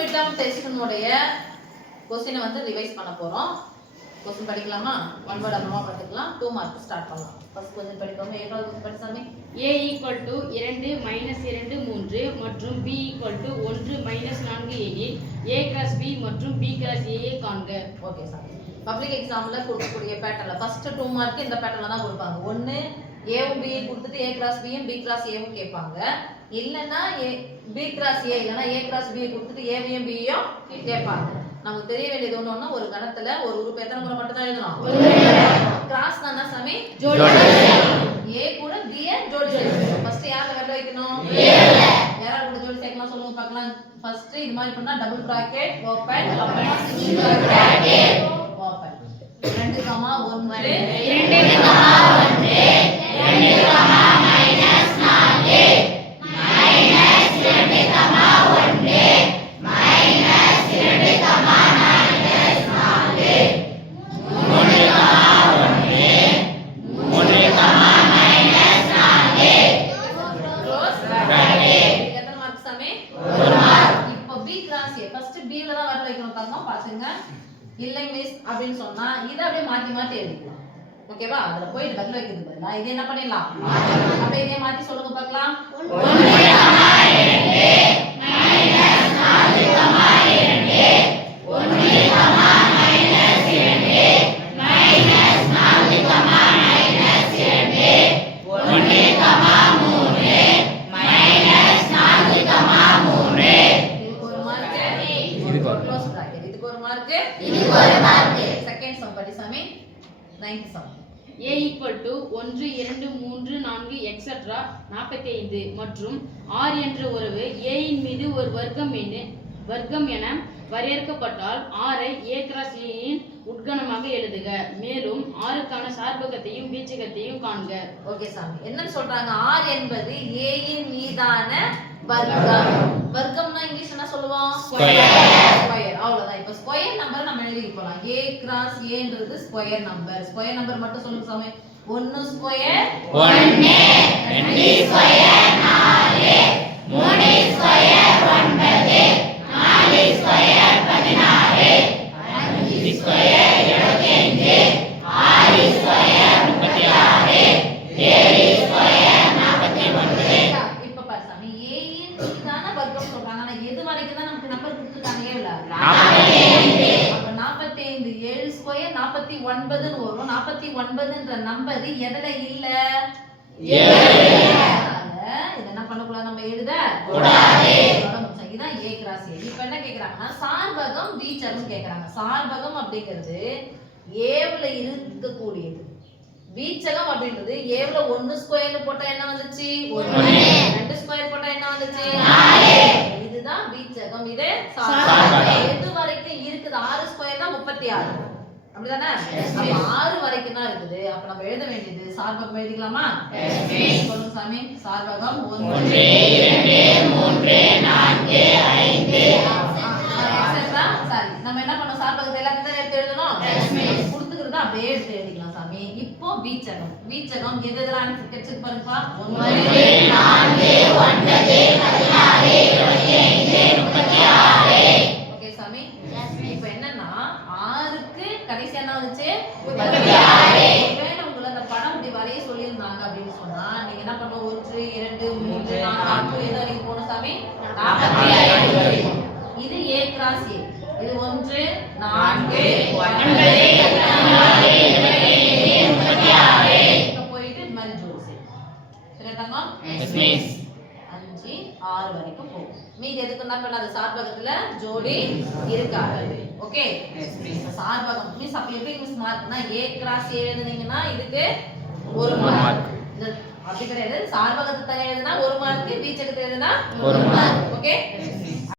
Mid term டெஸ்டினுடைய question வந்து revise பண்ண போறோம். क्वेश्चन படிக்கலாமா? ஒன் வேர்ட் அப்புறமா பார்த்துக்கலாம். 2 மார்க் ஸ்டார்ட் பண்ணலாம். ஃபர்ஸ்ட் क्वेश्चन படிப்போம். ஏதாவது क्वेश्चन படிச்சாமே a = 2 - 2 3 மற்றும் b = 1 - 4 எனில் a × b மற்றும் b × a ஐ காண்க. Okay sir. பப்ளிக் எக்ஸாம்ல கொடுக்கக்கூடிய பேட்டர்ன்ல ஃபர்ஸ்ட் 2 மார்க் இந்த பேட்டர்ன்ல தான் கொடுப்பாங்க. ஒன்னு a வும் b கொடுத்துட்டு a × b யும் b × a வும் கேட்பாங்க. இல்லனா b × a இல்லனா a × b கொடுத்துட்டு a யும் b யும் கேட்பாங்க. நமக்கு தெரிய வேண்டியது ஒண்ணு ஒரு கணத்துல ஒரு உறுப்பு எத்தனை முறை மட்டும் தான் எழுதணும்? கிராஸ் தான சாமி? ஜோடி. a கூட b ய ஜோடி சேர்க்கணும். ஃபர்ஸ்ட் யாரை வெட்ட வைக்கணும்? a ல. யாரை கூட ஜோடி சேர்க்கலாம் சொல்லுங்க பார்க்கலாம். ஃபர்ஸ்ட் இது மாதிரி பண்ணா டபுள் பிராக்கெட் ஓபன் அப்புறமா சிங்கிள் பிராக்கெட் ஓபன் 2, 1 2, 1 2, இல்லை மிஸ் அப்படினு சொன்னா இத அப்படியே மாத்தி மாத்தி எழுதிக்கலாம். ஓகேவா? அதுல போய் டபுள் வைக்கிறது பதிலா இது என்ன பண்ணிடலாம்? அப்படியே இதே மாத்தி சொல்லுங்க பார்க்கலாம். 1 2 செகண்ட் சம் படி சாமி 9th சம். a = 1 2 3 4 etc 45 மற்றும் r என்ற உறவு a இன் மீது ஒரு வர்க்கம் என வரையறுக்கப்பட்டால் r ஐ a × a இன் உட்கணமாக எழுதுக. மேலும் r க்கான சார்பகத்தையும் வீச்சகத்தையும் காண்க. ஓகே சாமி. என்னன்னு சொல்றாங்க? r என்பது a இன் மீதான வர்க்கம். வர்க்கம்னா இங்கிலீஷ்ல என்ன சொல்லுவோம்? ஸ்கொயர். ஸ்கொயர். அவ்வளவுதான். இப்போ ஸ்கொயர் நம்பர் நம்ம எழுதி போலாம். a × a ன்றது ஸ்கொயர் நம்பர். ஸ்கொயர் நம்பர் மட்டும் சொல்லுங்க சாமி. 1 square 1 2 square 4 3 square 9 4 square 16 5 square 25 6 square 36 7 square 49. இப்ப பாரு சாமி, a இன் மீதான வர்க்கம் சொல்றாங்க. ஆனா எது வரைக்கும் தான் நமக்கு நம்பர் கொடுத்துட்டாங்க? இல்ல 45. அப்ப 45 7 ஸ்கொயர் 49 ன்னு வரும். 49ன்ற நம்பர் எதுல இல்ல? இது என்ன பண்ண கூடாது? நம்ம எழுத கூடாது. இதான் a × a. இப்போ என்ன கேக்குறாங்கன்னா சார்பகம் வீச்சகம் கேக்குறாங்க. சார்பகம் அப்படிங்கிறது a ல இருக்கக்கூடியது. வீச்சகம் அப்படின்றது a ல 1 ஸ்கொயர் போட்டா என்ன வந்துச்சு? 1. 2 ஸ்கொயர் போட்டா என்ன வந்துச்சு? 4. இதுதான் வீச்சகம். இது சார்பகம். எது வரைக்கும் இருக்குது? 6 ஸ்கொயர் தான் 36. அப்படிதானே? அப்ப 6 வரைக்கும் தான் இருக்குது. அப்ப நம்ம எழுத வேண்டியது சார்பகம் எழுதிக்கலாமா? சொல்லுங்க சாமி. சார்பகம் 1 2 3 4 5 எக்ஸெட்ரா. சரி, நம்ம என்ன பண்ணோம்? சார்பகத்தை எல்லாத்தையும் எடுத்து எழுதணும். கொடுத்துக்கிறத அப்படியே எடுத்து எழுதிக்கலாம் சாமி. இப்போ வீச்சகம். வீச்சகம் எது எதெல்லாம் செக் பண்ணுப்பா. 1 2 4 9 16 25 36. ஓகே சாமி. இப்போ என்னன்னா 6க்கு கடைசி என்ன வந்துச்சு? 36. ஒருவேளை உங்களை அந்த படம் இப்படி வரைய சொல்லியிருந்தாங்க அப்படின்னு சொன்னா நீங்க என்ன பண்ணணும்? 1 2 3 4 எது வரைக்கும் போகணும் சாமி? 45 வரைக்கும். இது a × a. இது 1 4 9 16 25 36. இப்ப போயிட்டு இது மாதிரி ஜோடி சேர்க்கணும். சரியா தங்கம்? Yes miss. 5 6 வரைக்கும் போகும். மீதி எதுக்கு என்ன பண்ணாத? சார்பகத்துல ஜோடி இருக்காது. ஓகே? Yes miss. சார்பகம் மீன்ஸ் அப்ப எப்படி மிஸ் மார்க்னா a × a எழுதுனீங்கன்னா இதுக்கு 1 மார்க். இந்த அப்படி கிடையாது. சார்பகத்தை எழுதுனா 1 மார்க், வீச்சகத்தை எழுதுனா 1 மார்க். ஓகே? Yes miss.